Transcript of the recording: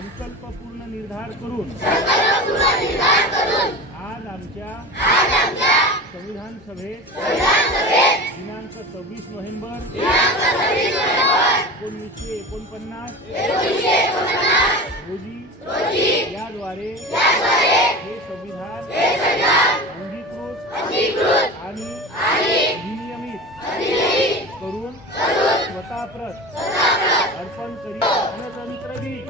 संकल्पपूर्ण निर्धार करून आज आमच्या संविधान सभेत दिनांक सव्वीस नोव्हेंबर एकोणीसशे एकोणपन्नास रोजी याद्वारे हे संविधान अंगीकृत आणि विनियमित करून स्वतःप्रत अर्पण करीत